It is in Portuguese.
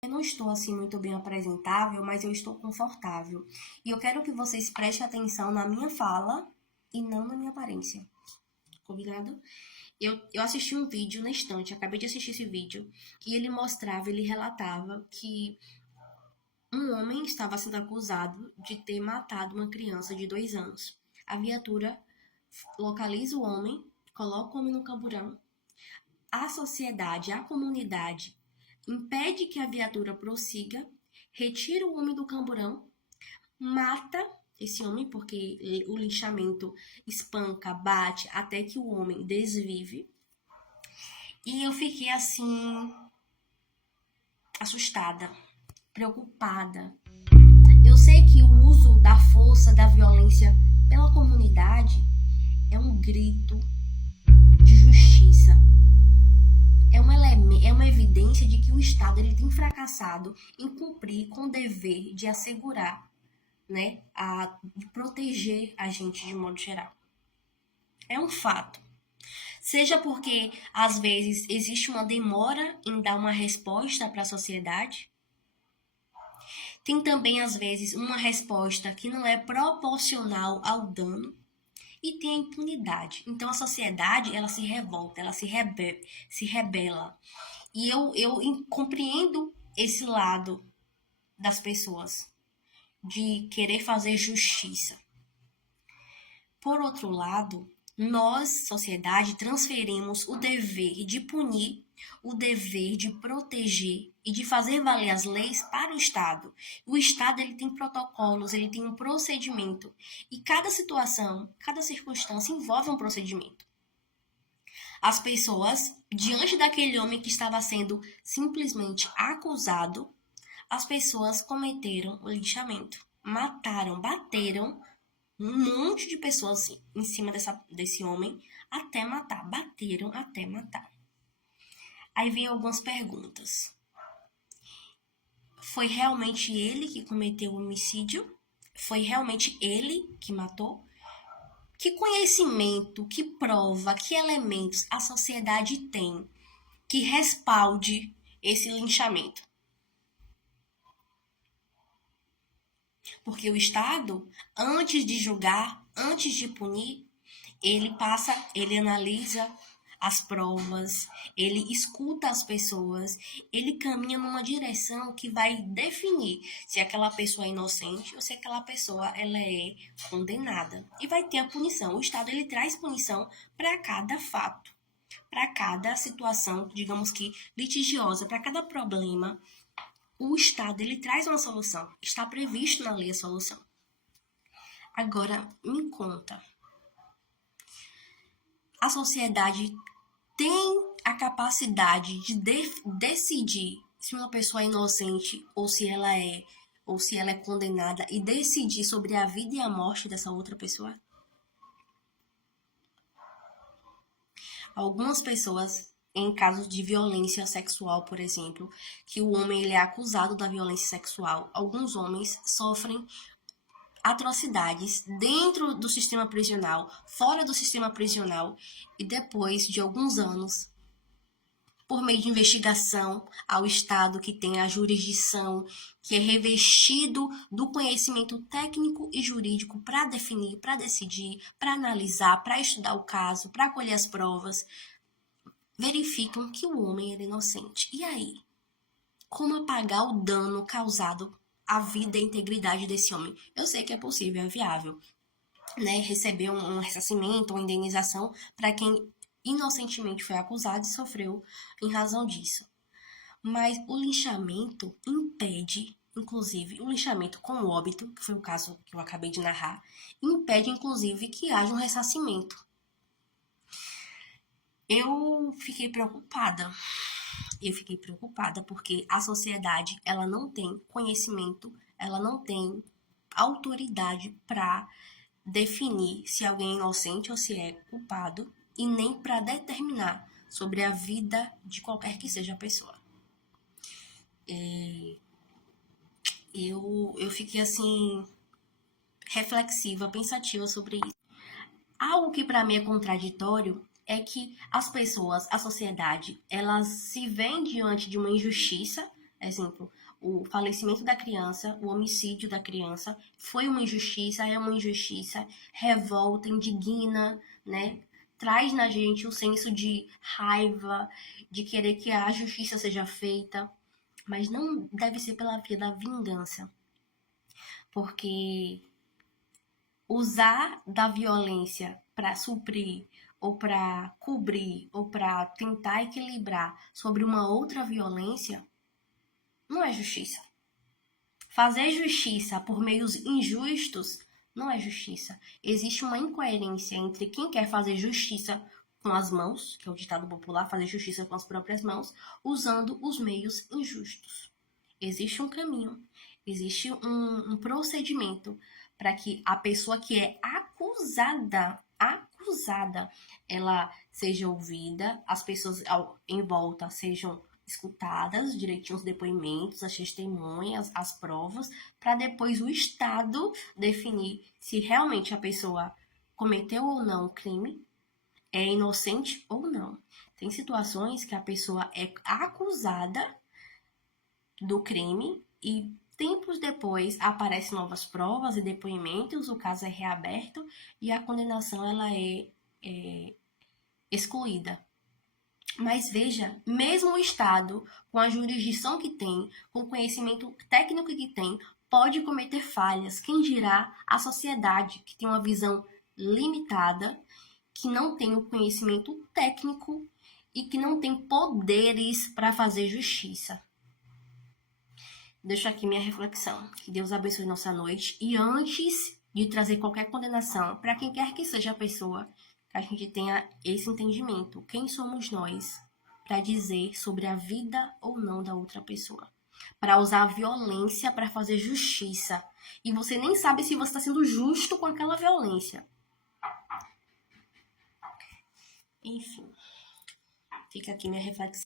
Eu não estou assim muito bem apresentável, mas eu estou confortável. E eu quero que vocês prestem atenção na minha fala e não na minha aparência. Combinado? Eu assisti um vídeo na estante, acabei de assistir esse vídeo, e ele relatava que um homem estava sendo acusado de ter matado uma criança de 2 anos. A viatura localiza o homem, coloca o homem no camburão. A sociedade, a comunidade, impede que a viatura prossiga, retira o homem do camburão, mata esse homem, porque o linchamento espanca, bate, até que o homem desvive. E eu fiquei assim, assustada, preocupada. Eu sei que o uso da força, da violência pela comunidade é um grito de justiça. É uma evidência de que o Estado ele tem fracassado em cumprir com o dever de assegurar, né, de proteger a gente de modo geral. É um fato. Seja porque, às vezes, existe uma demora em dar uma resposta para a sociedade. Tem também, às vezes, uma resposta que não é proporcional ao dano. E tem a impunidade. Então, a sociedade, ela se revolta, ela se rebela. E eu compreendo esse lado das pessoas, de querer fazer justiça. Por outro lado, nós, sociedade, transferimos o dever de punir, o dever de proteger e de fazer valer as leis para o Estado. O Estado ele tem protocolos, ele tem um procedimento. E cada situação, cada circunstância envolve um procedimento. As pessoas, diante daquele homem que estava sendo simplesmente acusado, as pessoas cometeram o linchamento. Mataram, bateram um monte de pessoas em cima desse homem até matar. Bateram até matar. Aí vem algumas perguntas. Foi realmente ele que cometeu o homicídio? Foi realmente ele que matou? Que conhecimento, que prova, que elementos a sociedade tem que respalde esse linchamento? Porque o Estado, antes de julgar, antes de punir, ele analisa as provas, ele escuta as pessoas, ele caminha numa direção que vai definir se aquela pessoa é inocente ou se aquela pessoa ela é condenada. E vai ter a punição. O Estado ele traz punição para cada fato, para cada situação, digamos que litigiosa, para cada problema. O Estado ele traz uma solução. Está previsto na lei a solução. Agora, me conta. A sociedade tem a capacidade de decidir se uma pessoa é inocente ou se ela é condenada e decidir sobre a vida e a morte dessa outra pessoa? Algumas pessoas, em casos de violência sexual, por exemplo, que o homem ele é acusado da violência sexual, alguns homens sofrem atrocidades dentro do sistema prisional, fora do sistema prisional, e depois de alguns anos, por meio de investigação ao Estado que tem a jurisdição, que é revestido do conhecimento técnico e jurídico para definir, para decidir, para analisar, para estudar o caso, para colher as provas, verificam que o homem era inocente. E aí? Como apagar o dano causado à vida e integridade desse homem? Eu sei que é possível, é viável, né? Receber um ressarcimento, uma indenização para quem inocentemente foi acusado e sofreu em razão disso. Mas o linchamento impede, inclusive, o linchamento com óbito, que foi o caso que eu acabei de narrar, impede, inclusive, que haja um ressarcimento. Eu fiquei preocupada. Porque a sociedade, ela não tem conhecimento, ela não tem autoridade para definir se alguém é inocente ou se é culpado e nem para determinar sobre a vida de qualquer que seja a pessoa. Eu fiquei assim reflexiva, pensativa sobre isso. Algo que para mim é contraditório é que as pessoas, a sociedade, elas se veem diante de uma injustiça, Exemplo, o falecimento da criança, o homicídio da criança, foi uma injustiça, é uma injustiça, revolta, indigna, né? Traz na gente o senso de raiva, de querer que a justiça seja feita, mas não deve ser pela via da vingança, porque usar da violência para suprir ou para cobrir ou para tentar equilibrar sobre uma outra violência não é justiça. Fazer justiça por meios injustos não é justiça. Existe uma incoerência entre quem quer fazer justiça com as mãos, que é o ditado popular, fazer justiça com as próprias mãos, usando os meios injustos. Existe um caminho, existe um procedimento para que a pessoa que é acusada, ela seja ouvida, as pessoas em volta sejam escutadas direitinho os depoimentos, as testemunhas, as provas, para depois o Estado definir se realmente a pessoa cometeu ou não o crime, é inocente ou não. Tem situações que a pessoa é acusada do crime e tempos depois aparecem novas provas e depoimentos, o caso é reaberto e a condenação ela é excluída. Mas veja, mesmo o Estado, com a jurisdição que tem, com o conhecimento técnico que tem, pode cometer falhas. Quem dirá a sociedade, que tem uma visão limitada, que não tem o conhecimento técnico e que não tem poderes para fazer justiça. Deixo aqui minha reflexão. Que Deus abençoe nossa noite. E antes de trazer qualquer condenação, para quem quer que seja a pessoa, que a gente tenha esse entendimento. Quem somos nós para dizer sobre a vida ou não da outra pessoa? Para usar a violência para fazer justiça. E você nem sabe se você está sendo justo com aquela violência. Enfim, fica aqui minha reflexão.